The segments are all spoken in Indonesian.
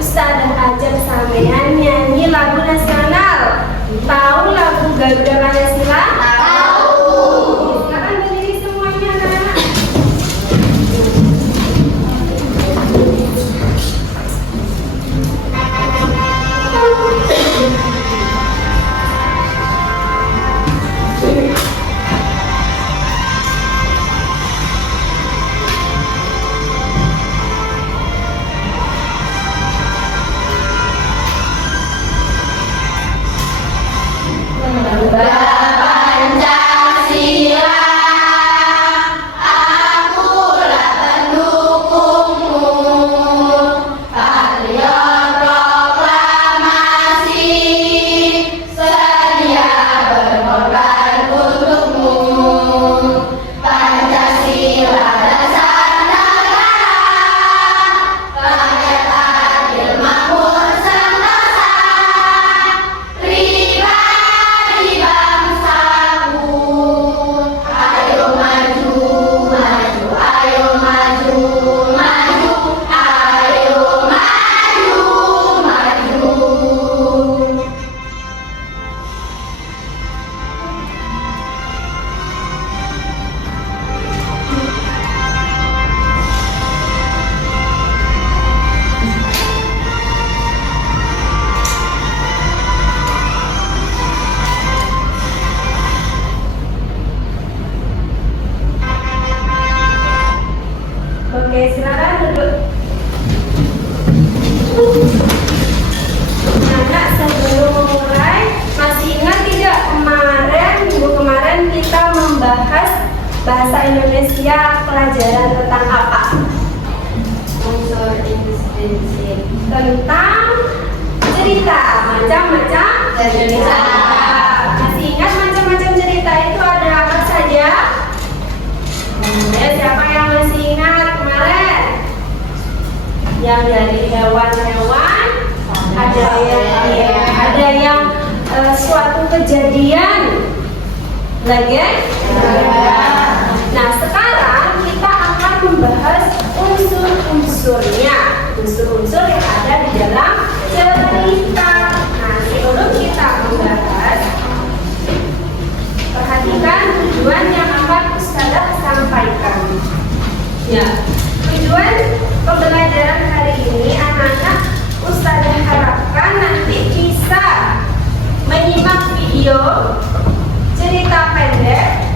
Ustazah ajak sampean nyanyi lagu nasional. Tahu lagu Garuda Pancasila? Tahu. Sekarang berdiri semuanya, anak-anak. Oke, silakan duduk. Anak, sebelum memulai, masih ingat tidak minggu kemarin kita membahas bahasa Indonesia pelajaran tentang apa? Unsur instinsi. Tentang cerita, macam-macam cerita. Masih ingat macam-macam cerita itu ada apa saja? Siapa yang masih ingat kemarin? Yang dari hewan-hewan, ada yang suatu kejadian, lagi? Nah, sekarang kita akan membahas unsur-unsurnya, unsur-unsur yang ada di dalam cerita. Nah, sebelum kita membahas, perhatikan tujuan yang akan Ustazah sampaikan. Ya, tujuan pembelajaran hari ini anak-anak Ustazah harapkan nanti bisa menyimak video cerita pendek.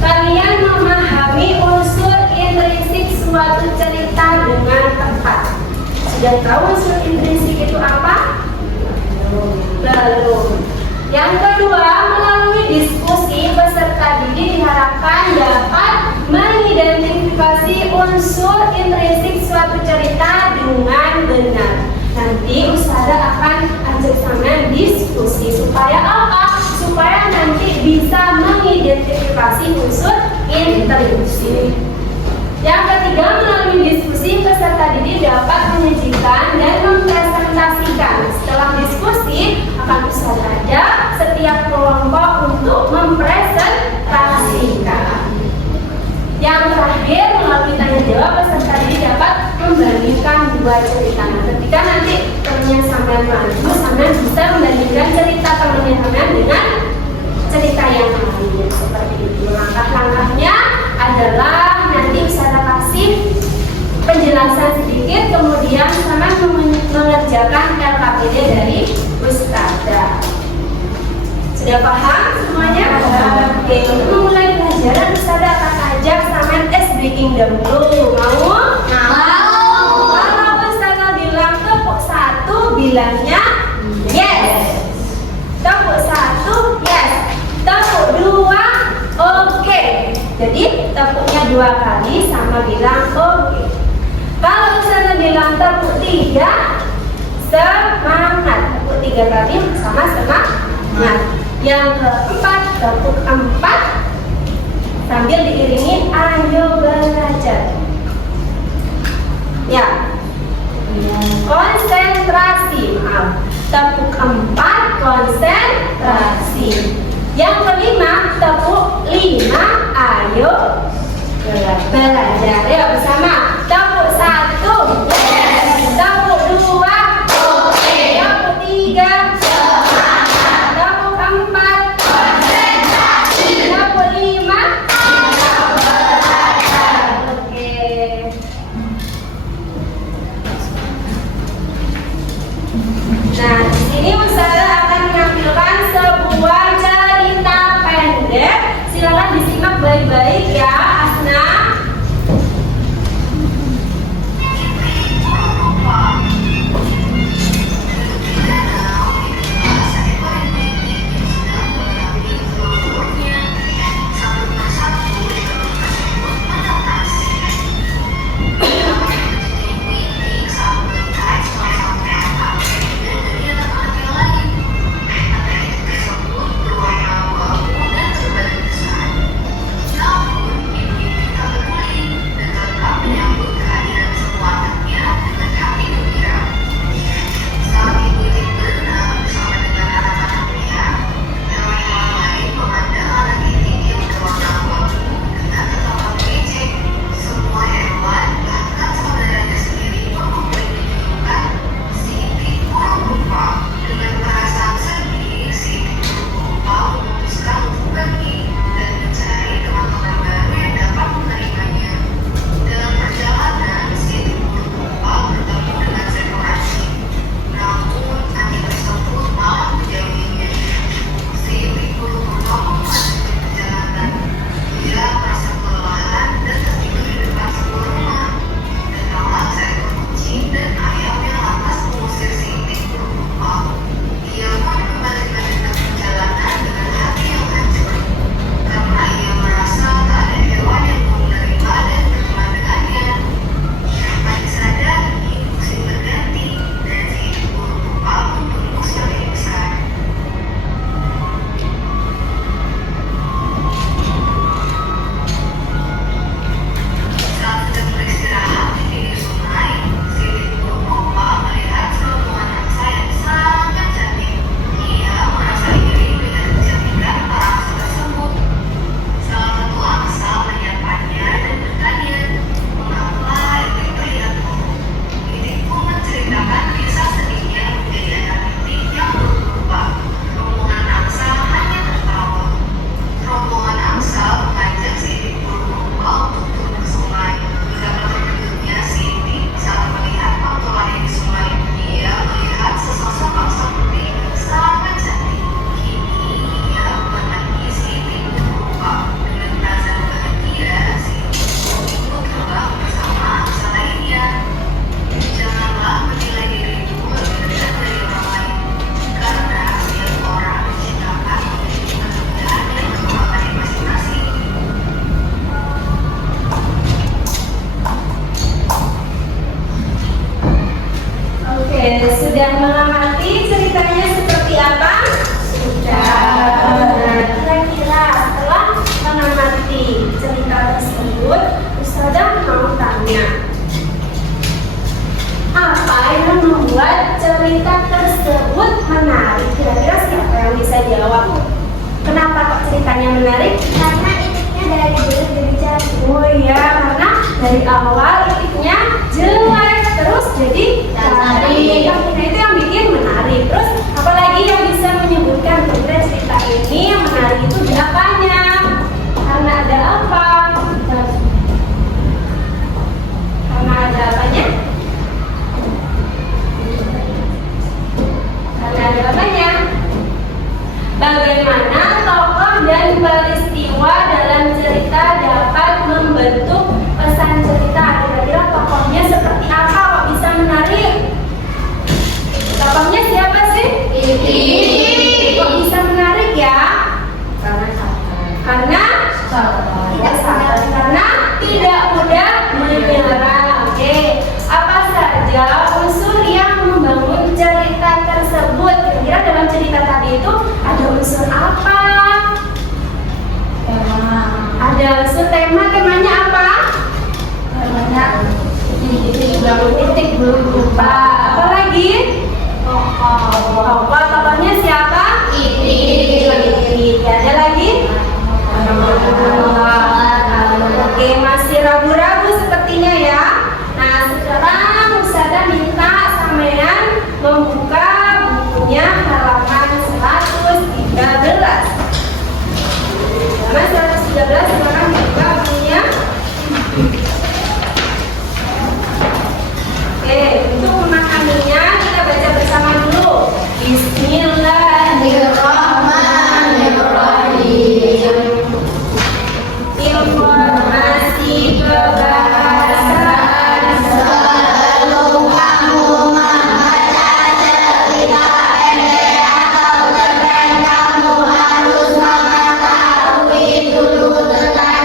Kalian memahami unsur intrinsik suatu cerita dengan tepat. Sudah tahu unsur intrinsik itu apa? Belum. Yang kedua, melalui diskusi peserta didik diharapkan dapat mengidentifikasi unsur intrinsik suatu cerita dengan benar. Nanti Ustazah akan ajak sampean diskusi supaya apa? Supaya nanti bisa mengidentifikasi mengatasi unsur intrusi. Yang ketiga, melalui diskusi peserta didik dapat menyajikan dan mempresentasikan. Setelah diskusi akan usaha setiap kelompok untuk mempresentasikan. Yang terakhir, melalui tanya jawab peserta didik dapat membandingkan dua cerita. Nah, ketika nanti temannya sampai maju, sampai bisa membandingkan cerita temannya dengan cerita yang lainnya seperti itu. Langkah-langkahnya adalah nanti Ustazah kasih penjelasan sedikit, kemudian sama mengerjakan LKPD dari Ustazah. Sudah paham semuanya? Oke, untuk memulai pelajaran Ustazah akan ajak sama breaking dahulu. Mau? Kalau Ustazah bilang tepuk 1, bilangnya yes. Tepuk 1, yes. Tepuk 2, oke. Jadi tepuknya 2 kali sama bilang oke. Kalau Ustazah bilang tepuk 3, semangat. Tepuk 3 kali sama semangat. Yang keempat, tepuk 4 sambil diiringi ayo belajar. Ya, konsentrasi. Maaf. Tepuk 4, konsentrasi. Yang kelima, tepuk 5, ayo belajar. Ya, bersama. Tepuk 1, tepuk 2, tepuk 3, tepuk 4, tepuk 5. Oke. Nah, di sini Ustazah akan menampilkan sebuah cerita pendek. Silakan disimak baik-baik ya, Asna. menarik? Karena itiknya dari jelek jadi cantik. Oh iya, karena dari awal itiknya jelek terus jadi cantik. Nah itu yang bikin menarik. Terus apalagi yang bisa menyebutkan potret cerita ini yang menarik itu di apanya? Karena ada apa? Karena ada apanya? Karena ada apanya? Bagaimana tokoh dan peristiwa dalam cerita dapat membentuk pesan cerita? Kira-kira tokohnya seperti apa kok bisa menarik? Tokohnya siapa sih? Kok bisa menarik ya? Karena tidak mudah menyerang. Oke, apa saja unsur yang membangun cerita tersebut? Kira-kira dalam cerita tadi itu ada unsur apa? Ada unsur tema. Temanya apa? Titik belum lupa. Apa lagi? Tokohnya siapa? Itik. Ada lagi? Oke, masih ragu-ragu sepertinya ya. Nah, sekarang Ustazah minta sampean membuka bukunya halaman 113. Halaman 113, silakan buka bukunya. Oke, untuk memahaminya kita baca bersama dulu. Bismillahirrahmanirrahim. Informasi kebahasaan sebelum kamu membaca cerita pendek atau cerpen, kamu harus mengetahui dulu tentang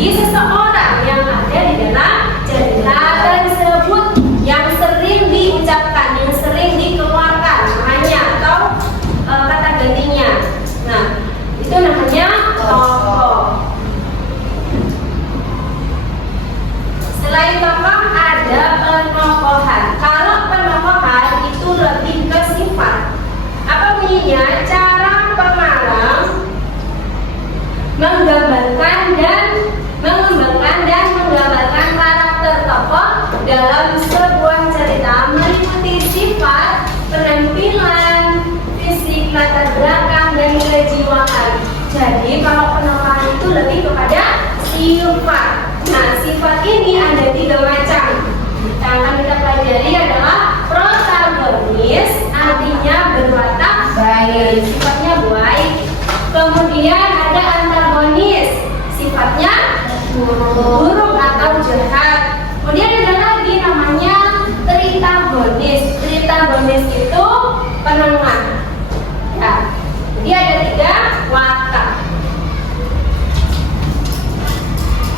Jadi seseorang yang ada di dalam cerita tersebut yang sering diucapkan, yang sering dikeluarkan namanya atau kata gantinya. Nah, itu namanya tokoh. Selain tokoh ada penokohan. Kalau penokohan itu lebih ke sifat. Apa bunyinya? Cara pengarang menggambarkan dan menggambarkan karakter tokoh dalam sebuah cerita meliputi sifat, penampilan, fisik, latar belakang, dan kejiwaan. Jadi kalau penokohan itu lebih kepada sifat. Nah, sifat ini ada 3 macam. Yang akan kita pelajari adalah protagonis, artinya berwatak baik, sifatnya baik. Kemudian ada antagonis, sifatnya buruk atau jahat. Kemudian ada lagi namanya tritagonis. Tritagonis itu penengah. Ya, jadi ada 3 watak.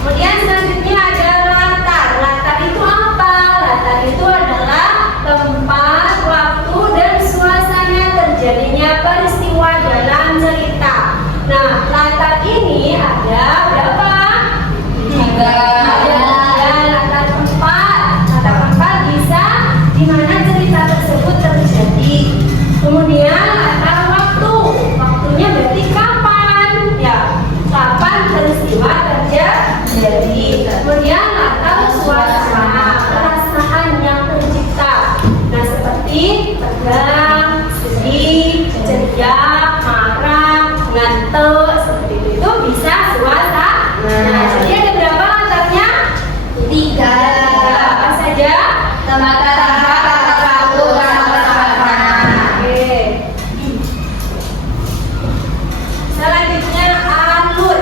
Kemudian selanjutnya ada latar. Latar itu apa? Latar itu adalah tempat, waktu, dan suasana terjadinya peristiwa dalam cerita. Nah, latar ini ada berapa? 3. Ada 3 latar tempat. Latar tempat bisa di mana cerita tersebut terjadi. Kemudian latar waktu. Waktunya berarti kapan? Ya, kapan peristiwa terjadi. Kemudian latar suasana, perasaan yang tercipta. Nah, seperti tegang, sedih, ceria, marah, ngantuk, seperti itu bisa suasana. Nah, jadi ada berapa latarnya? 3. Apa saja? Tempat, waktu, dan suasana. Oke. Selanjutnya alur.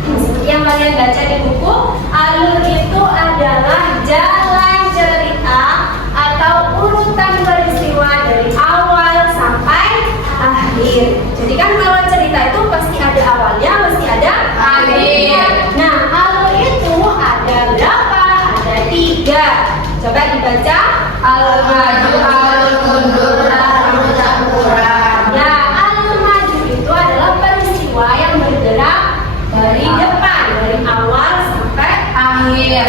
Seperti yang kalian baca di buku, alur itu adalah jalan cerita atau urutan peristiwa dari awal sampai akhir. Jadi kan kalau cerita itu pasti ada awalnya, pasti ada akhir. Nah, alur itu ada berapa? Ada 3. Coba dibaca. Alur maju, alur mundur, alur campuran. Ya, alur maju itu adalah peristiwa yang bergerak dari depan, dari awal sampai akhir.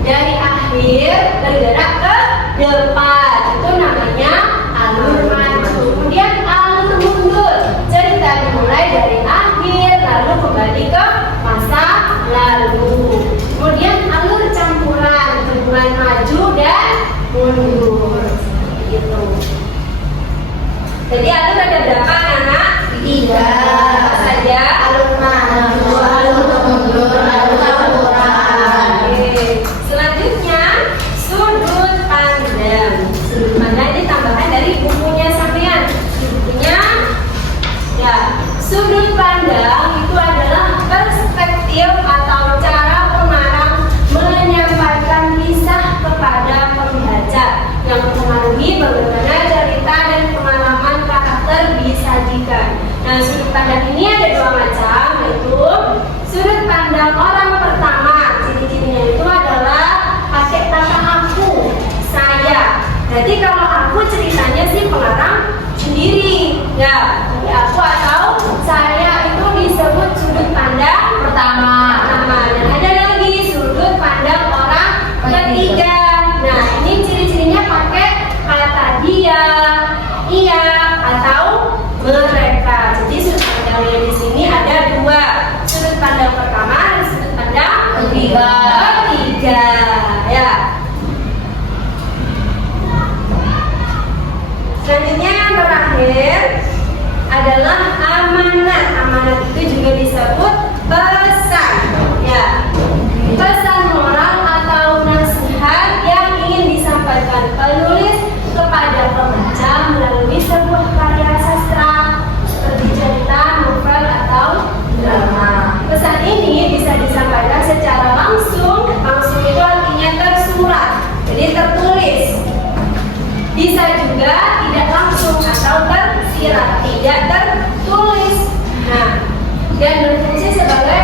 Dari akhir bergerak ke depan, itu namanya alur maju. Kemudian alur mundur, cerita dimulai dari akhir lalu kembali ke masa lalu. Kemudian alur campuran, hubungan maju dan mundur, gitu. Jadi alur ada berapa anak? 3. Apa saja? Alur maju, alur mundur, alur campuran. Oke. Selanjutnya sudut pandang. Sudut pandang ini tambahan dari bukunya sampean. Sudut pandang itu adalah perspektif atau cara pengarang menyampaikan kisah kepada pembaca yang mempengaruhi bagaimana cerita dan pengalaman karakter disajikan. Nah, sudut pandang ini ada 2 macam, yaitu sudut pandang orang pertama. Ciri-cirinya itu adalah pakai kata aku, saya. Jadi kalau aku ceritanya sih pengarang sendiri, ya. Jadi aku atau saya itu disebut sudut pandang pertama. Dan ada lagi sudut pandang orang ketiga. Nah, ini ciri-cirinya pakai kata dia, ia, atau mereka. Jadi sudut pandangnya di sini ada 2. Sudut pandang pertama dan sudut pandang ketiga. Ya. Selanjutnya yang terakhir adalah amanat. Amanat itu juga disebut pesan. Ya. Pesan moral atau nasihat yang ingin disampaikan penulis kepada pembaca melalui sebuah karya sastra seperti cerita, novel, atau drama. Pesan ini bisa disampaikan secara langsung. Langsung itu artinya tersurat, jadi tertulis. Bisa juga tidak langsung atau tersirat, tidak tertulis. Nah, dan berfungsi sebagai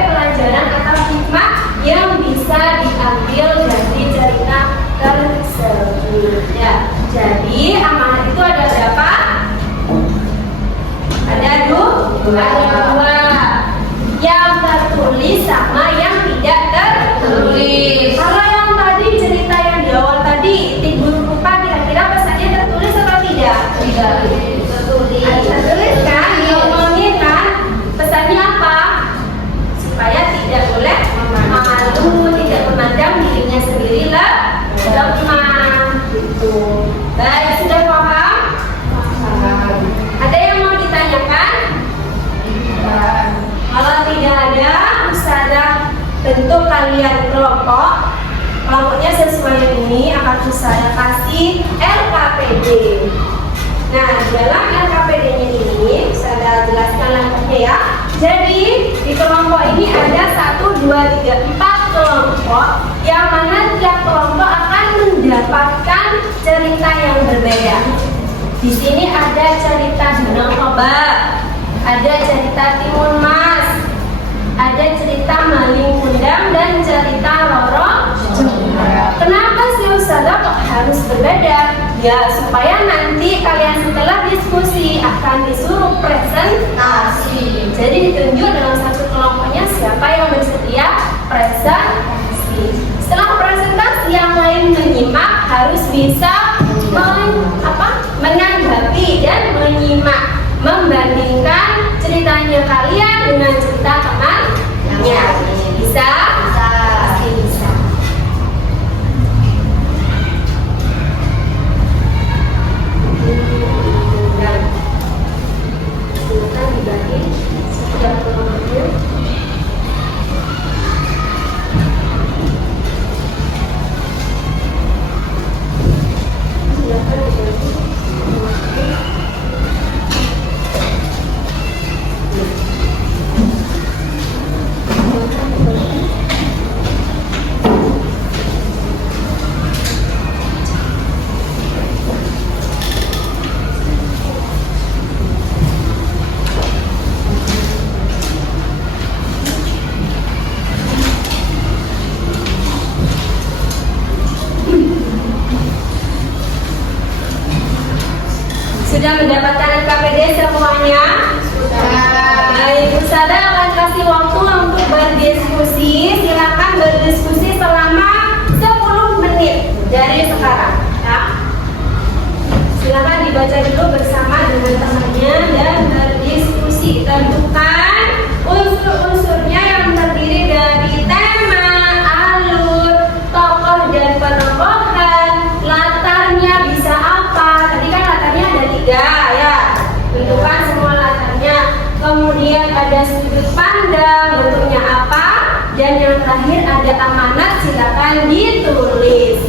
Ada dua. Yang tertulis sama yang tidak tertulis. Kalau yang tadi cerita yang di awal tadi, Itik Burung Rupa, kira-kira pesannya tertulis atau tidak? Tidak. Tertulis. Tertulis kan? Diomongin kan? Pesannya apa? Supaya tidak boleh malu, tidak memandang dirinya sendiri lemah. Gitu. Baik, sudah paham? Ada yang mau ditanyakan? Kalau tidak ada, Ustazah bentuk kalian kelompok. Kelompoknya sesuai yang ini akan Ustazah kasih LKPD. Nah, dalam LKPD-nya ini Ustazah jelaskan lengkapnya ya. Jadi di kelompok ini ada 1, 2, 3, 4 kelompok, yang mana tiap kelompok akan mendapatkan cerita yang berbeda. Di sini ada cerita Danau Toba, ada cerita Timun Mas, ada cerita Maling Kundang, dan cerita Roro Jonggrang. Kenapa sih Ustazah kok harus berbeda? Ya supaya nanti kalian setelah diskusi akan disuruh presentasi. Jadi ditunjuk dalam satu kelompoknya siapa yang bersedia presentasi. Setelah presentasi yang lain menyimak harus bisa menanggapi dan menyimak, membandingkan ceritanya kalian dengan cerita temannya. Bisa? Pasti bisa. Dan silakan dibagi setiap kelompoknya. Silakan dibagi. Sudah mendapatkan LKPD semuanya? Sudah. Baik, Ustazah akan kasih waktu untuk berdiskusi. Silakan berdiskusi selama 10 menit dari sekarang. Ya. Silakan dibaca dulu bersama dengan temannya dan berdiskusi. Tentukan unsur-unsurnya yang terdiri dari tema, alur, tokoh dan penokohan, latarnya bisa apa. Tadi kan latarnya ada 3 ya. Tentukan semua latarnya. Kemudian ada sudut pandang, bentuknya apa, dan yang terakhir ada amanat, silakan ditulis.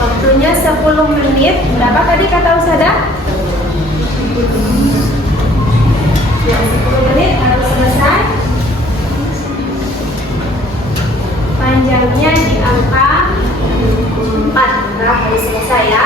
Waktunya 10 menit. Berapa tadi kata Ustazah? Ya, 10 menit harus selesai. Panjangnya di angka 4. Nah, harus selesai ya.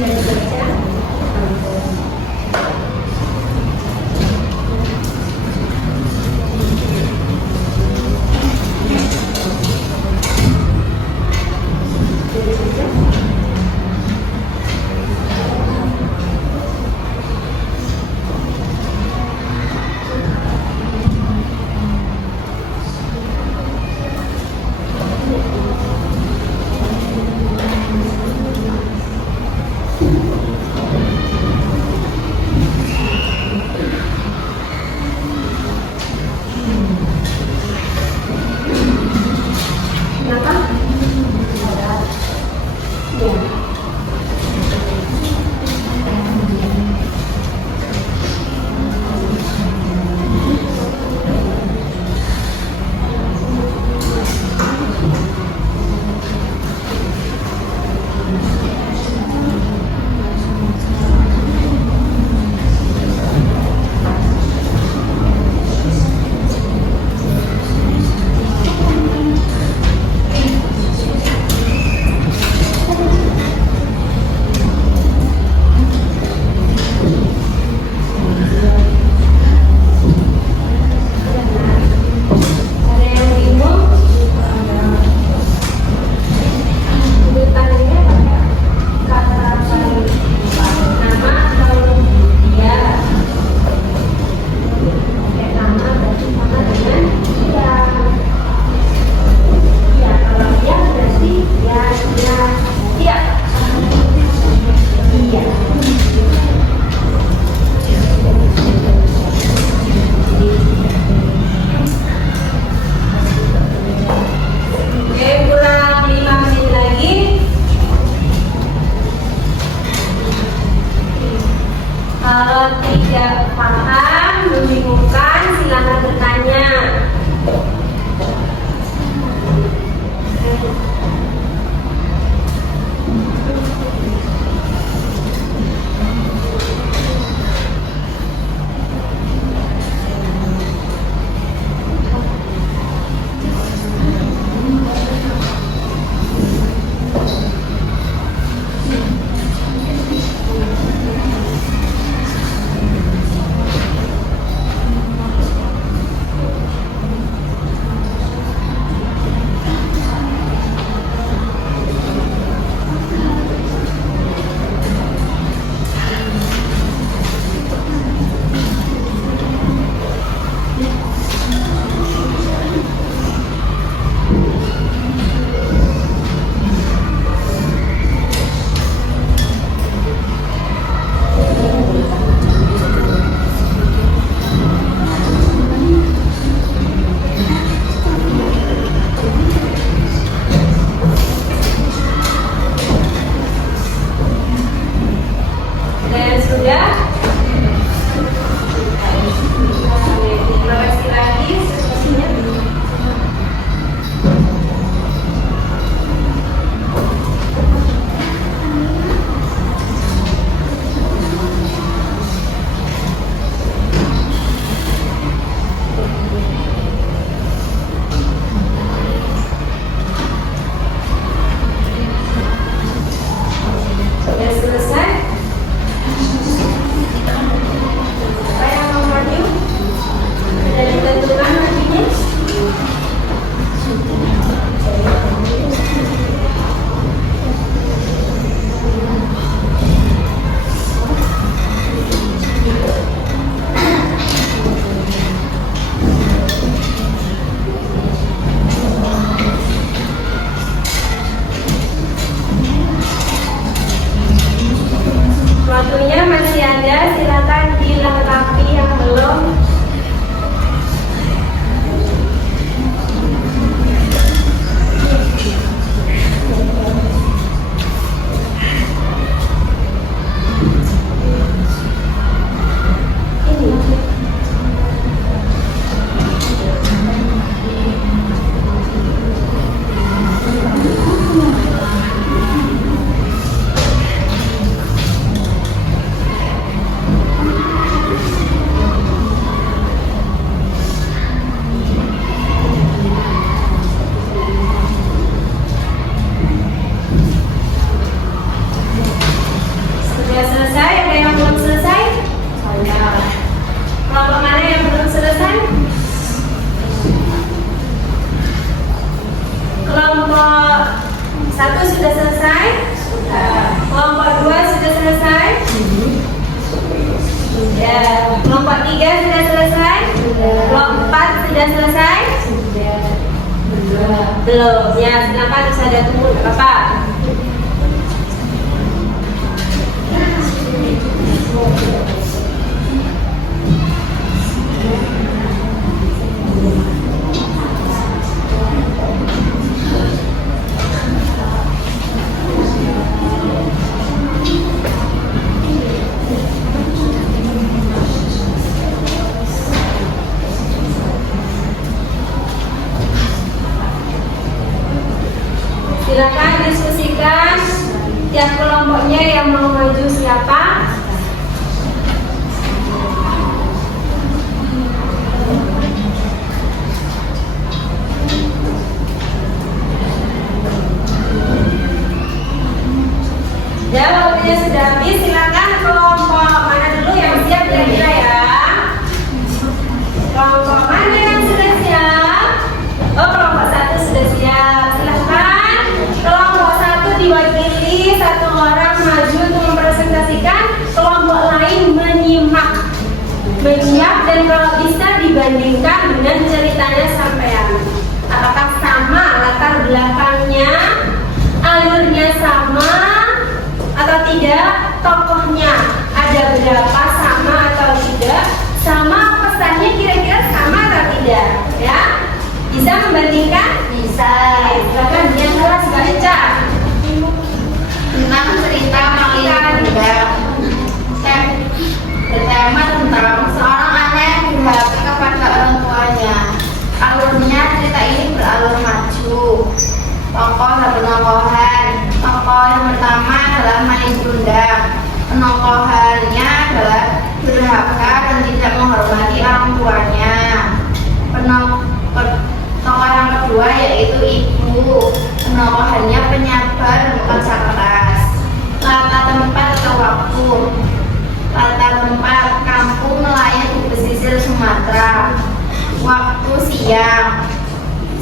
Sudah dibaca? Kenapa? Ya. Ada yang bingung? Urutannya pakai kata apa? Nama atau dia? Pakai nama berarti sama dengan dia. Ya, kalau dia berarti ya, dia. Iya. Oke, kurang 5 menit lagi. Kalau tidak paham, membingungkan, silakan bertanya. Dan sudah. Terima kasih lagi sesinya. Sudah selesai. selesai? Kelompok 1 sudah selesai? Kelompok 2 sudah selesai? Sudah. Kelompok 3 sudah selesai? Kelompok 4 sudah selesai? Belum. Ya, silakan bisa ada tunggu, nggak apa-apa. Silakan diskusikan tiap kelompoknya yang mau maju siapa. Ya, waktunya sudah habis. Silakan kelompok mana dulu yang siap kira-kira ya. Kelompok mana yang sudah siap? Oh, kelompok 1 sudah siap. Silakan kelompok 1 diwakili 1 orang maju untuk mempresentasikan, kelompok lain menyimak dan kalau bisa dibandingkan dengan ceritanya sampean. Apakah sama latar belakangnya, alurnya sama atau tidak, tokohnya ada berapa, sama atau tidak, sama pesannya kira-kira sama atau tidak, ya? Bisa membandingkan? Bisa. Silakan yang kelas baca. Tentang cerita Maling Bundang. Bertema tentang seorang anak yang durhaka kepada orang tuanya. Alurnya cerita ini beralur maju. Tokoh dan penokohan. Tokoh yang pertama adalah Maling Bundang. Penokohannya adalah durhaka dan tidak menghormati orang tuanya. Tokoh yang kedua yaitu ibu. Penokohannya penyabar dan pekerja keras. Latar tempat atau waktu. Latar tempat kampung nelayan di pesisir Sumatera. Waktu siang.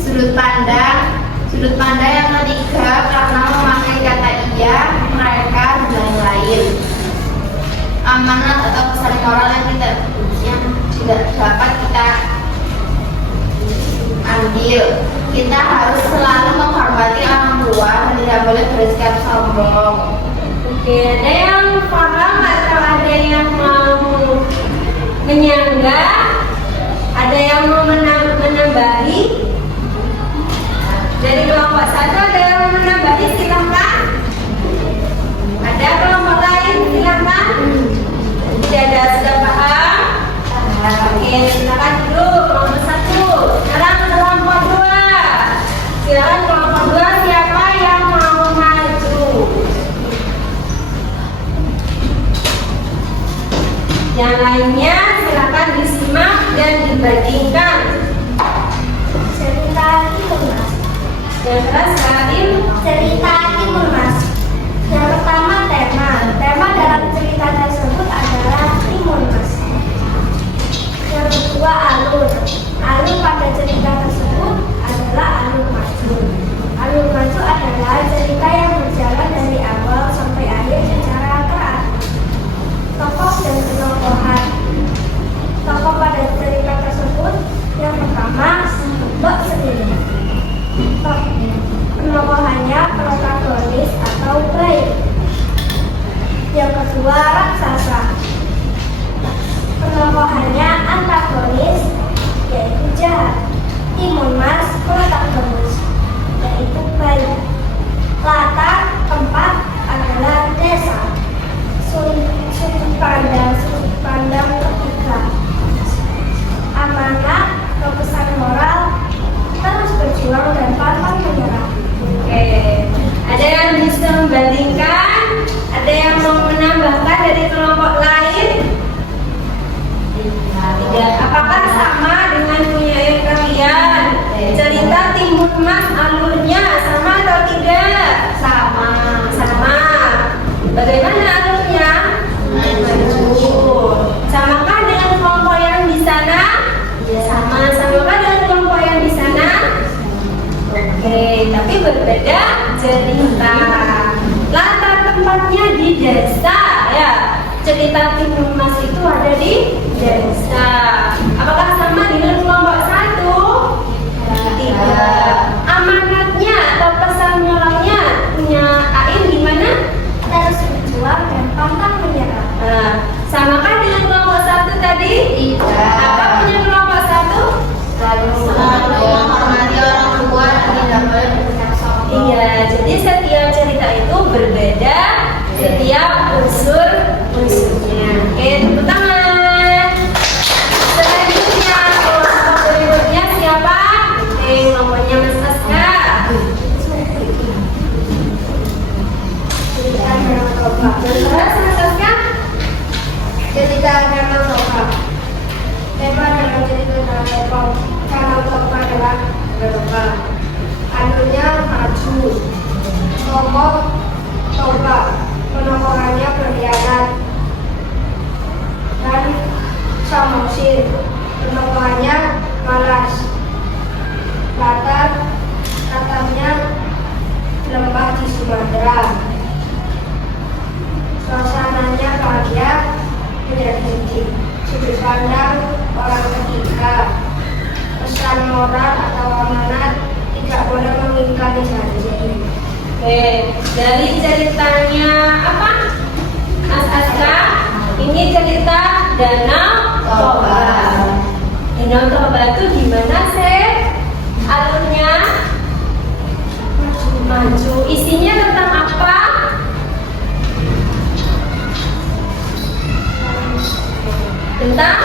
Sudut pandang yang ketiga karena memakai kata iya, mereka dan lain-lain. Amanat atau pesan moral yang tidak dapat kita ambil. Kita harus selalu menghormati orang tua dan tidak boleh bersikap sombong. Oke, ada yang paham atau ada yang mau menyanggah? Ada yang mau menambahi? Dari kelompok 1 ada yang mau menambahi, silakan. Ada kelompok lain, silakan. Tidak ada, sudah paham? Oke, silakan dulu kelompok 1. Sekarang kelompok 2. Silakan kelompok 2, siapa yang mau maju? Yang lainnya silakan disimak dan dibandingkan. Cerita Timur Mas. Yang terakhir Cerita Timur Mas. Yang pertama tema dalam cerita tersebut adalah Timur Mas. Yang kedua alur pada cerita tersebut adalah alur maju. Alur maju adalah cerita yang berjalan dari awal sampai akhir secara teratur. Tokoh dan penokohan. Tokoh pada cerita tersebut yang pertama Mbok sendiri. Penokohannya protagonis atau play. Yang kedua raksasa. Penokohannya antagonis yaitu jahat. Timur Mas protagonis yaitu baik. Latar tempat adalah desa. Sudut pandang ketiga. Amanat atau pesan moral, terus berjuang dan pantang menyerah. Oke, ada yang bisa membandingkan? Ada yang mau menambahkan dari kelompok lain? Tidak. Apakah sama dengan punya kalian? Cerita Timur Mas alurnya sama atau tidak? Sama. Bagaimana alurnya? Maju. Samakah dengan kelompok yang di sana? Samakah dengan kelompok 1 tadi? Tidak. Apa punya kelompok 1? Selalu menghormati orang tua dan tidak boleh bersikap sombong. Iya, jadi setiap cerita itu berbeda setiap unsurnya. Oke, tepuk tangan. Selanjutnya, kelompok berikutnya siapa? Oke, kelompoknya Mas Aska. Cerita Danau Toba. Terus Mas Aska? Cerita Danau Toba. Tema dalam cerita Danau Toba adalah Toba. Anunya maju. Tokoh Toba. Penokohannya berkhianat. Dan Samosir. Penokohannya malas. Latarnya lembah di Sumatera. Suasananya bahagia, menjadi sudut pandang orang ketiga. Pesan moral atau amanat tidak boleh mengingkari janji. Oke, dari ceritanya apa? Mas Aska, ini cerita Danau Toba. Danau Toba itu gimana sih? Alurnya maju. Isinya tentang apa? Tentang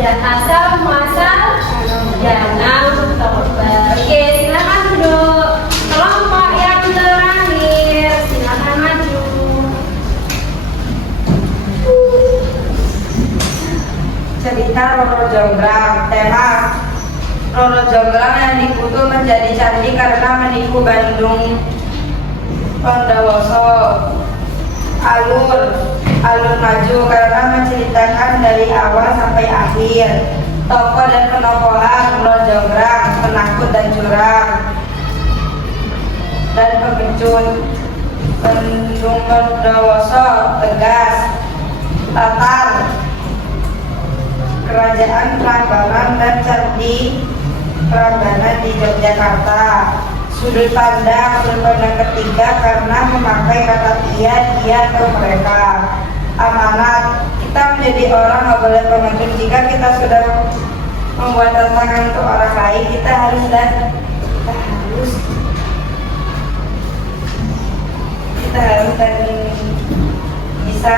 asal muasal Danau Toba. Oke, silakan duduk. Kelompok yang terakhir, silakan maju. Cerita Roro Jonggrang. Tema Roro Jonggrang yang dikutu menjadi candi karena menipu Bandung Bondowoso. Alur maju karena menceritakan dari awal sampai akhir. Tokoh dan penokohan Roro Jonggrang, penakut dan curang dan pengecut. Bandung Bondowoso, tegas. Latar Kerajaan Prambanan dan Candi Prambanan di Yogyakarta. Sudut pandang ketiga karena memakai kata dia atau mereka. Amanat, kita menjadi orang nggak boleh pengecut. Jika kita sudah membuat tantangan untuk orang lain, kita harus dan bisa,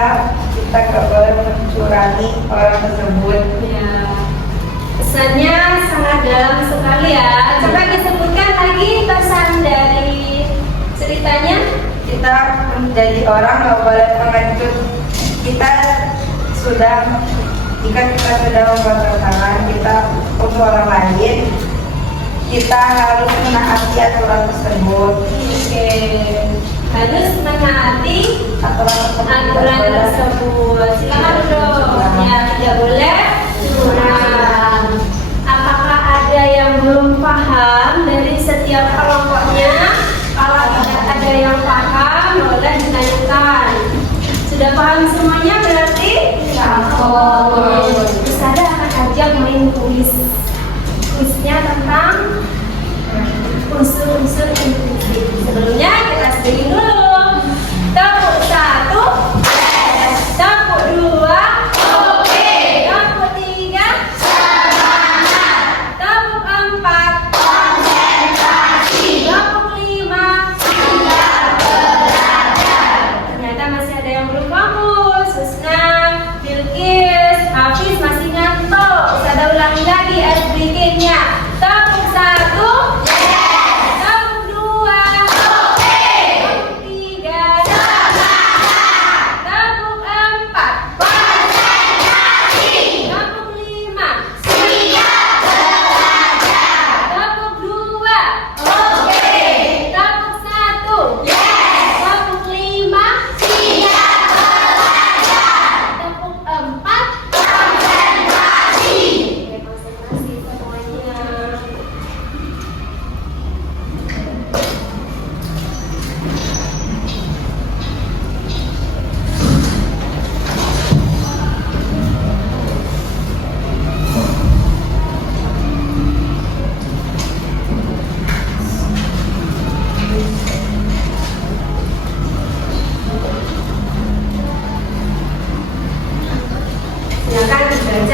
kita nggak boleh mencurangi orang tersebut. Ya, pesannya sangat dalam sekali ya. Coba disebutkan lagi pesan dari ceritanya. Kita menjadi orang nggak boleh pengecut. Jika kita sudah membuat tantangan kita untuk orang lain, kita harus menaati aturan tersebut. Oke, harus menaati aturan tersebut. Silakan duduk. Ya, tidak boleh curang. Apakah ada yang belum paham dari setiap kelompoknya? Kalau tidak ada yang paham, boleh ditanyakan. Sudah paham semuanya berarti? Terus ada akan ajak main kuis. Kuisnya tentang unsur-unsur inklusif. Sebelumnya kita screening dulu. Tepuk 1, tepuk 2, oke. Tepuk 3, semangat. Tepuk 4, konsentrasi. Tepuk 5, siap belajar. Ternyata masih ada yang belum fokus. Susna, Bilkis, Hafiz masih ngantuk. Saya ulangi lagi ice breaking-nya. Tepuk 1, tepuk 2, tepuk 3, tepuk 4, konsentrasi. Tepuk 5, siap belajar. Tepuk 2, oke. Tepuk 1, tepuk 5, siap belajar. Tepuk 4, konsentrasi. Oke, konsentrasi.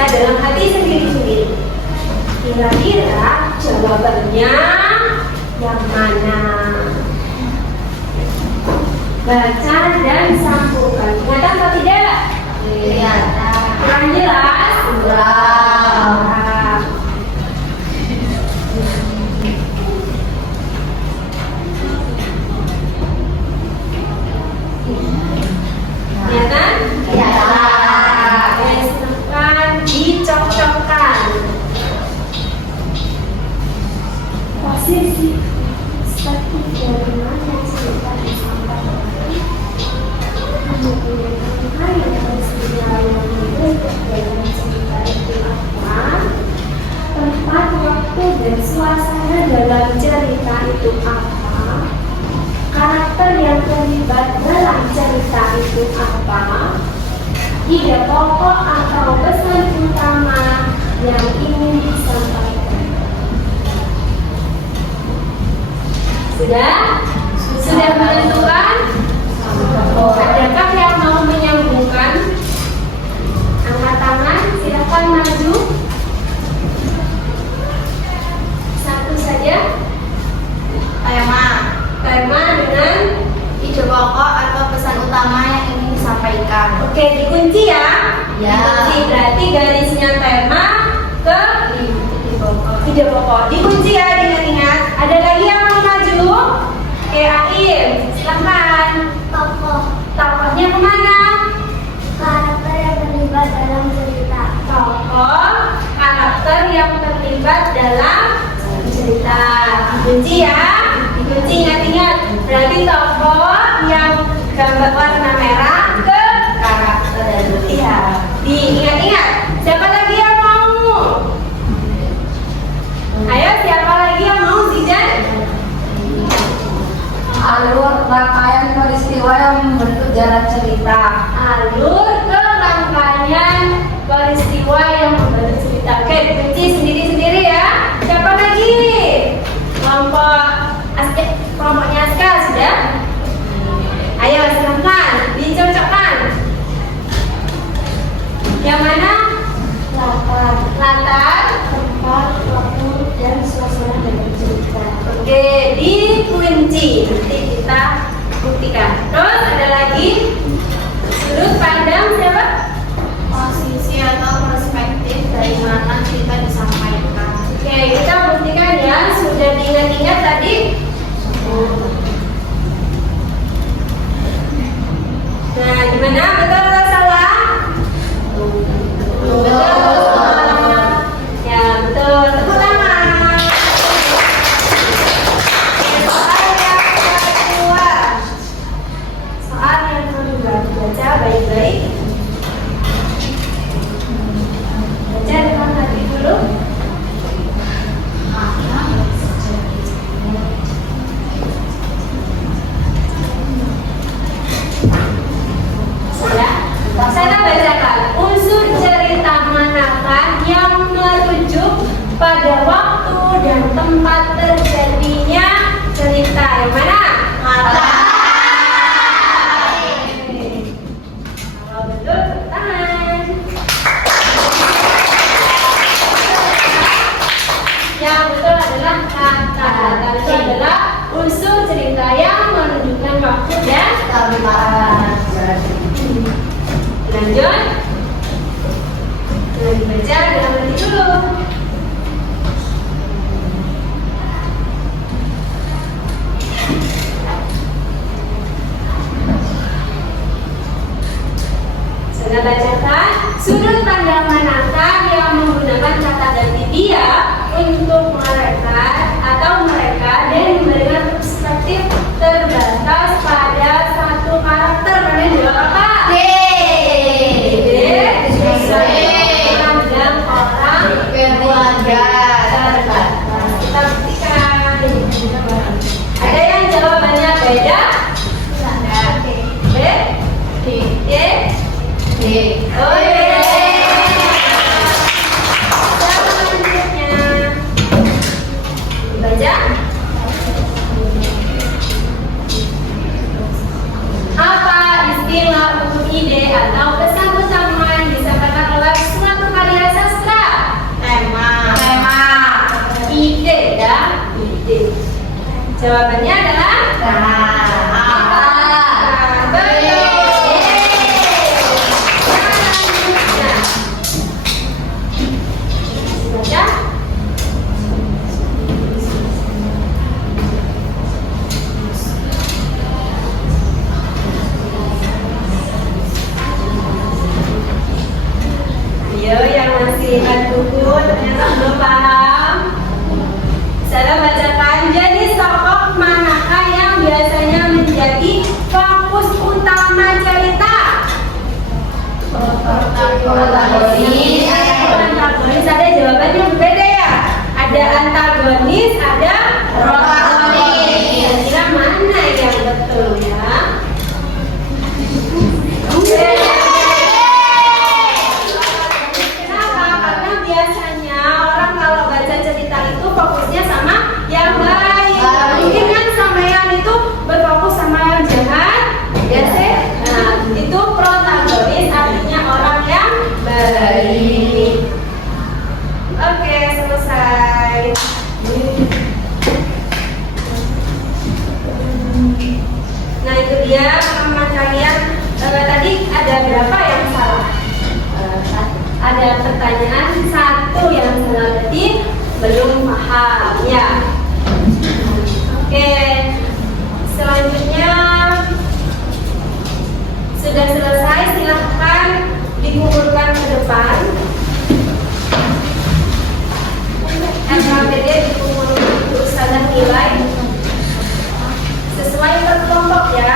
baca dalam hati sendiri-sendiri. Kira-kira jawabannya yang mana? Baca dan sambungkan. Kelihatan atau tidak? Kelihatan. Kurang jelas? Kurang. Kelihatan? Kelihatan. Oke, silakan dicocokkan. Posisi seperti dari mana cerita disampaikan? Kemudian yang harus dilakukan dalam cerita itu apa? Tempat, waktu, dan suasana dalam cerita itu apa? Karakter yang terlibat dalam cerita itu apa? Ide pokok atau pesan utama yang ingin disampaikan. Sudah? Sudah menentukan? Adakah yang mau menyambungkan? Angkat tangan, silakan maju. Satu saja. Tema dengan Ide pokok atau pesan utama yang ingin disampaikan. oke, dikunci ya. Ya. Dikunci berarti garisnya tema ke ide pokok. Dikunci ya, diingat-ingat. Ada lagi yang mau maju? Oke, Aim, silahkan. Tokohnya kemana? Karakter yang terlibat dalam cerita. Tokoh karakter yang terlibat dalam cerita. Dikunci ya. Dikunci, ingat-ingat. Berarti tokoh yang gambar warna merah ke karakter dan ya. Diingat-ingat. Siapa lagi yang mau? Ayo, siapa lagi yang mau, Zidan? Alur rangkaian peristiwa yang membentuk jalan cerita. Alur ke rangkaian peristiwa yang membentuk cerita. Oke, dikunci sendiri-sendiri ya. Siapa lagi? Kelompoknya Aska sudah? Ayo silahkan dicocokkan. Yang mana? Latar, Tempat, waktu, dan suasana dalam cerita. oke, dikunci. Nanti kita buktikan. Terus ada lagi sudut pandang siapa? Posisi atau perspektif dari mana cerita disampaikan. Oke, kita buktikan ya. Sudah diingat-ingat tadi? Nah, gimana? Betul atau salah? Betul. Ya, betul. Tepuk tangan. Soal yang kedua. Soal yang kedua. Baca baik-baik. Baca dengan hati dulu. Saya bacakan. Unsur cerita manakah yang merujuk pada waktu dan tempat terjadinya cerita? Yang mana? Kalau betul, tepuk tangan. Yang betul adalah kata. Kata itu adalah unsur cerita yang menunjukkan waktu dan tempat. Lanjut. Dibaca dalam hati dulu. Saya bacakan. Sudut pandang manakah yang menggunakan kata ganti dia untuk mereka atau mereka dan memberikan perspektif terbatas pada satu karakter. Mana jawab apa? Pandang orang Keluarga terbatas. kita buktikan. Ada yang jawabannya beda? B? D? Oh iya. Selanjutnya baca. Apa istilah untuk ide atau pesan utama yang disampaikan lewat suatu karya Jawabannya adalah betul. Sudah? Ayo yang masih ingat buku ternyata belum paham. Saya bacakan. Jadi tokoh manakah yang biasanya menjadi fokus utama cerita? Protagonis. Antagonis ada jawabannya berbeda ya. Ada antagonis, ada protagonis. Kira mana yang betul ya? Kenapa? Karena biasanya orang kalau baca cerita itu fokusnya sama yang baik. Mungkin kan sampean itu berfokus sama yang jahat, ya sih? Nah, itu protagonis artinya orang yang baik. Oke, selesai. Nah, itu dia teman-teman kalian. Tadi ada berapa yang salah? Ada pertanyaan satu yang salah, berarti belum paham ya. Oke, selanjutnya sudah selesai, silahkan dikumpulkan ke depan. SKPD dikumpulkan untuk standar nilai sesuai per kelompok ya.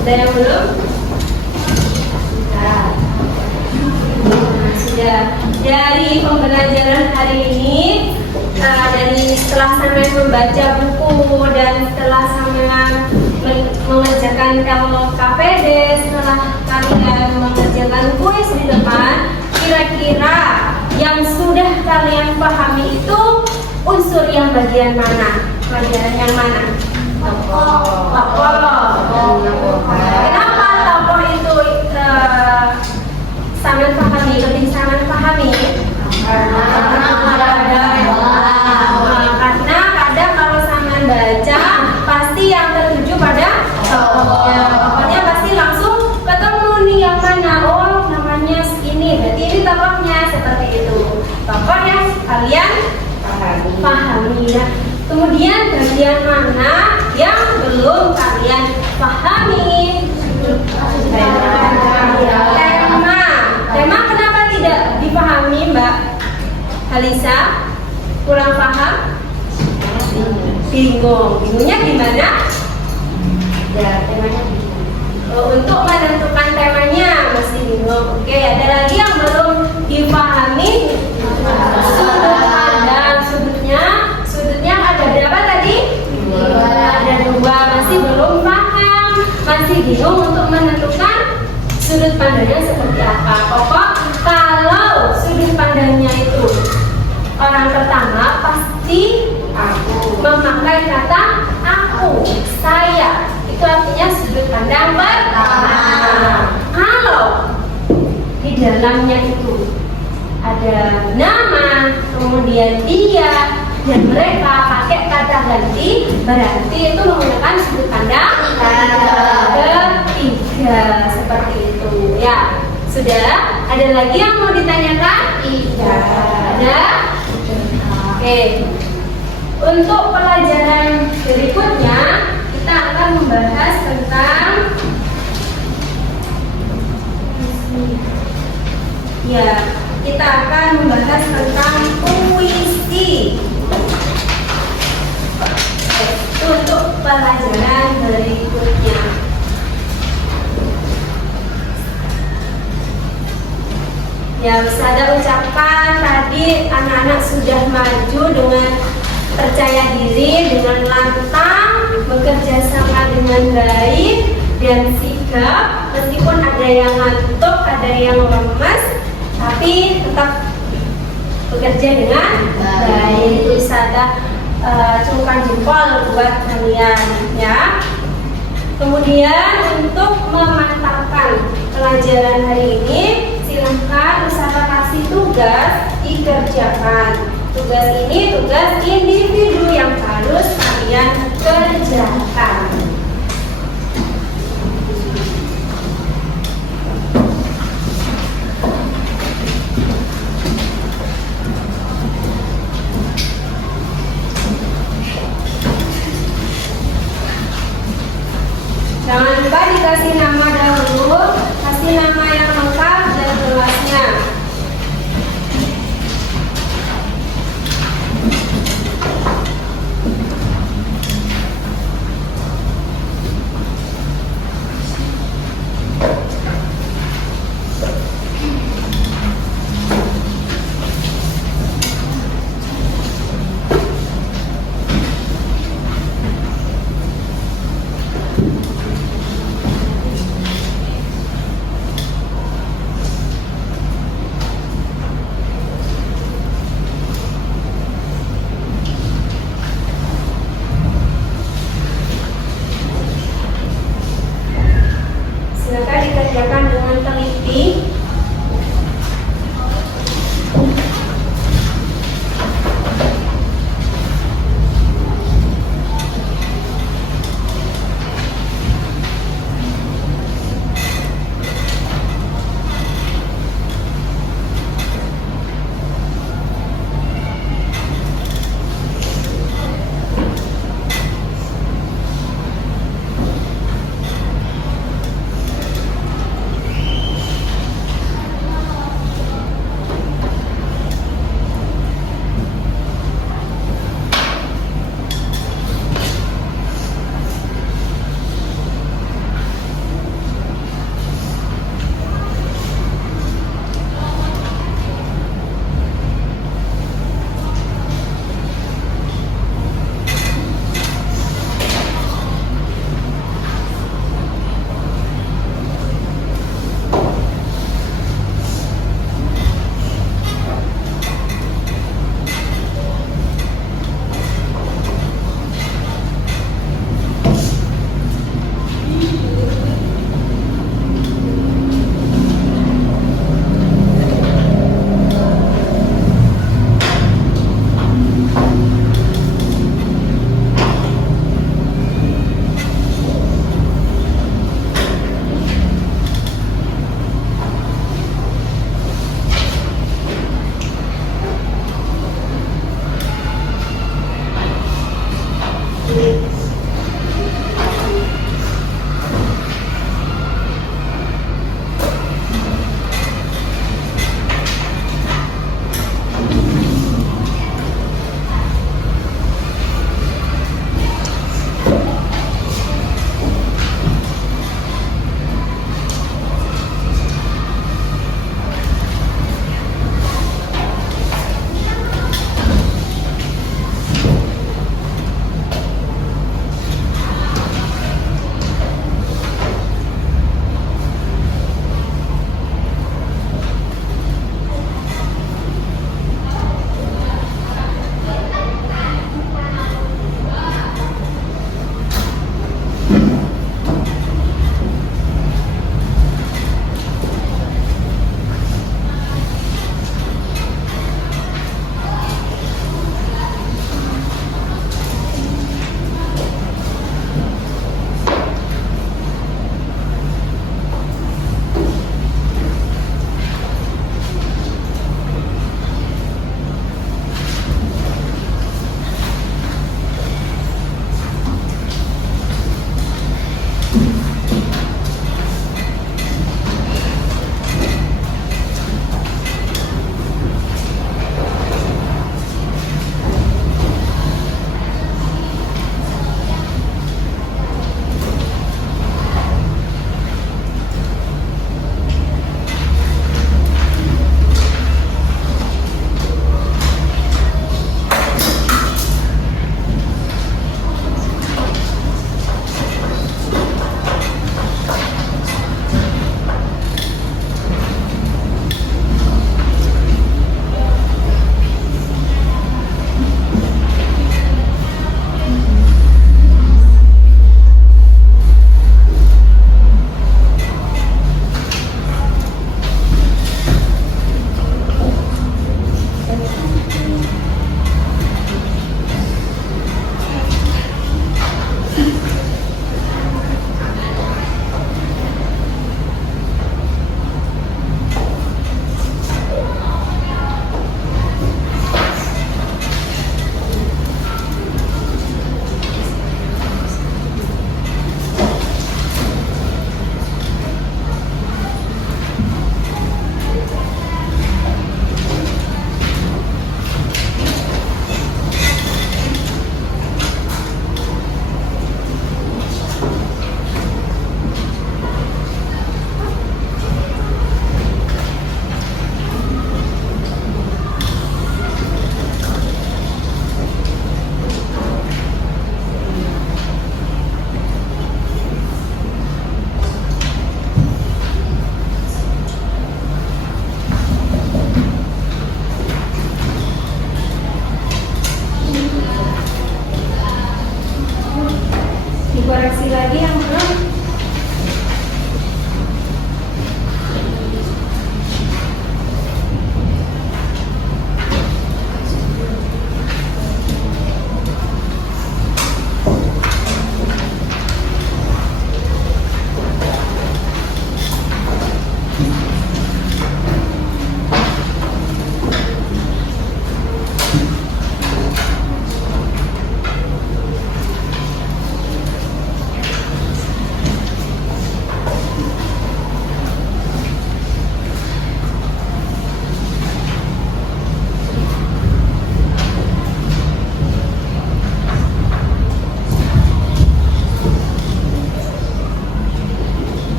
Ada yang belum? Nah, sudah. Dari pembelajaran hari ini, dari setelah sampai membaca buku dan setelah sampean mengerjakan KPD, setelah kalian mengerjakan kuis di depan, kira-kira yang sudah kalian pahami itu unsur yang bagian mana? Pelajaran yang mana? Tokoh. Kenapa tokoh itu sangat pahami, lebih sangat pahami? Karena kadang kalau sangat baca pasti yang tertuju pada tokohnya. Tokohnya pasti langsung ketemu nih yang mana. Oh, namanya ini, berarti ini tokohnya, seperti itu. Tokoh yang kalian pahami ya. Kemudian bagian mana yang belum kalian pahami? Tema kenapa tidak dipahami, Mbak Halisa? Kurang paham? Bingung. Bingungnya gimana? Ya, temanya bingung. Untuk menentukan temanya masih bingung. Oke, ada lagi yang belum dipahami? Sudut pandang. Sudutnya ada berapa tadi? Ada 2. Masih belum paham, masih bingung untuk menentukan sudut pandangnya seperti apa. Pokok kalau sudut pandangnya itu orang pertama pasti memakai kata aku, saya. Itu artinya sudut pandang pertama. Kalau di dalamnya itu ada nama, kemudian dia dan mereka pakai kata ganti, berarti itu menggunakan sudut pandang ketiga, seperti itu ya. Sudah? Ada lagi yang mau ditanyakan? Tidak. Ada? Oke. Untuk pelajaran berikutnya kita akan membahas tentang kita akan membahas tentang puisi. Untuk pelajaran berikutnya. Ya, Ustazah ucapkan tadi anak-anak sudah maju dengan percaya diri, dengan lantang, bekerja sama dengan baik dan sigap. Meskipun ada yang ngantuk, ada yang lemes, tapi tetap bekerja dengan baik. Itu bisa ada celukan jempol buat kalian ya. Kemudian untuk memantapkan pelajaran hari ini, silahkan usaha kasih tugas dikerjakan. Tugas ini tugas individu yang harus kalian kerjakan. Jangan lupa dikasih nama dahulu, kasih nama yang lengkap dan kelasnya.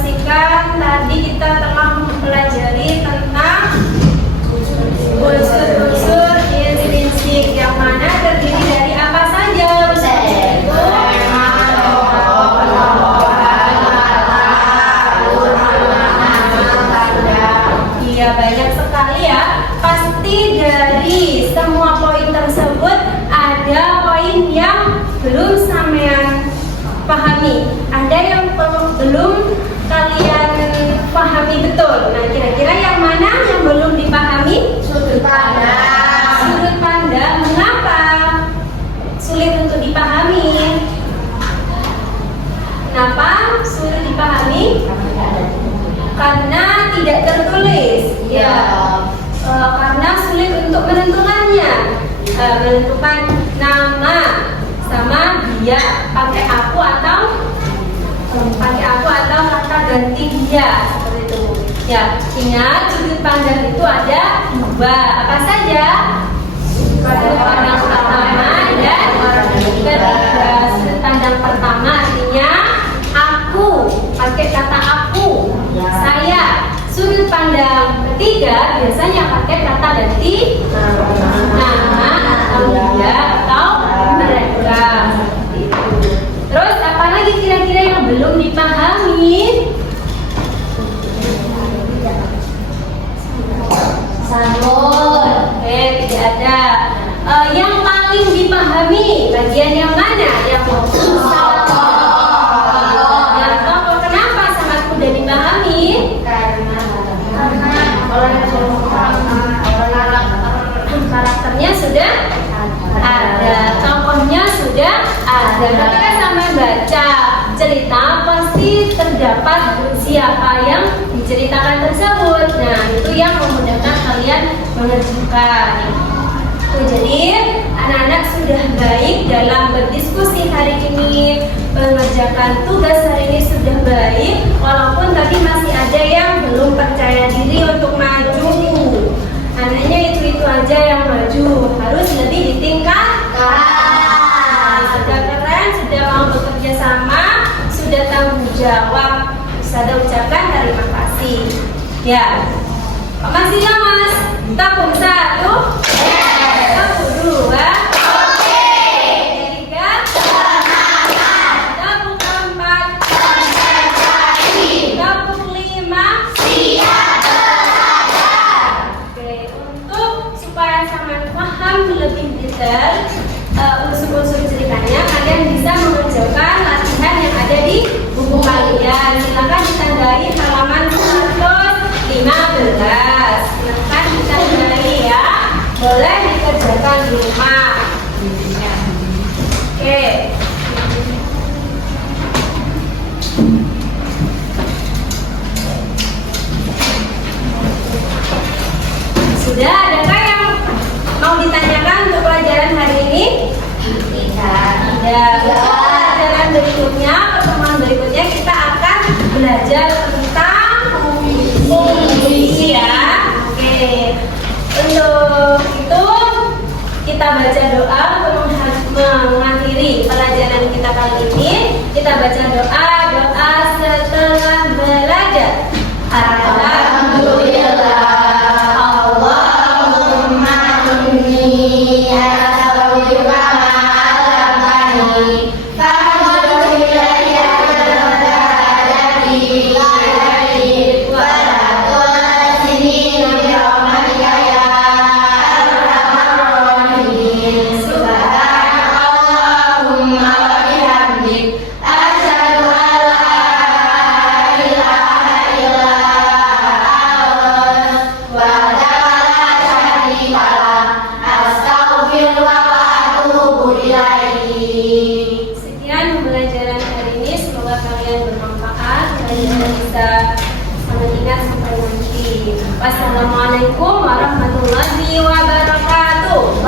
saksikan tadi kita telah mempelajari tentang unsur-unsur intrinsik yang mana terdiri dari apa saja unsur itu? Iya, banyak sekali ya. Pasti dari semua poin tersebut ada poin yang belum sampean pahami, ada yang belum kalian pahami betul. Nah, kira-kira yang mana yang belum dipahami? Sudut pandang. Sudut pandang, mengapa sulit untuk dipahami? Kenapa sulit dipahami? Karena tidak tertulis. Ya, karena sulit untuk menentukannya. Menentukan nama sama dia pakai aku atau kata ganti dia, seperti itu. Ya, ingat sudut pandang itu ada dua. Apa saja? Sudut pandang pertama dan ketiga. Sudut pandang pertama artinya aku, pakai kata aku, saya. Sudut pandang ketiga biasanya pakai kata ganti nama atau dia atau mereka, seperti itu. Terus apalagi kira-kira yang belum dipahami? Sabun. Tidak ada. Yang paling dipahami bagian yang mana? Yang susah. Yang pokok. Kenapa sangat mudah dipahami? Karena karakternya sudah ada, tokohnya sudah ada. Ketika sama baca cerita pasti terdapat siapa yang diceritakan tersebut. Nah, itu yang memudahkan kalian mengerjakan. Jadi anak-anak sudah baik dalam berdiskusi hari ini, mengerjakan tugas hari ini sudah baik. Walaupun tadi masih ada yang belum percaya diri untuk maju. Anaknya itu aja yang maju, harus lebih ditingkatkan. Sudah keren, sudah mau bekerja sama, sudah tanggung jawab. Saya ucapkan terima kasih. Ya, masih nggak mas? Tabung satu. Tabung dua. Tiga. Tabung keempat. Tabung lima. Supaya sama paham lebih detail unsur-unsur ceritanya, kalian bisa mengerjakan latihan yang ada di buku kalian. Silakan ditandai halaman 115. Silakan ditandai ya. Boleh dikerjakan di rumah. Oke. Sudah, adakah yang mau ditanyakan untuk pelajaran hari ini? Tidak. Untuk pelajaran berikutnya, pertemuan berikutnya kita akan belajar tentang fungsi ya. Oke. Untuk itu kita baca doa untuk mengakhiri pelajaran kita kali ini. Kita baca doa setelah belajar. Alhamdulillah. Sekian pembelajaran hari ini, semoga kalian bermanfaat dan bisa ingat sampai nanti. Wassalamualaikum warahmatullahi wabarakatuh.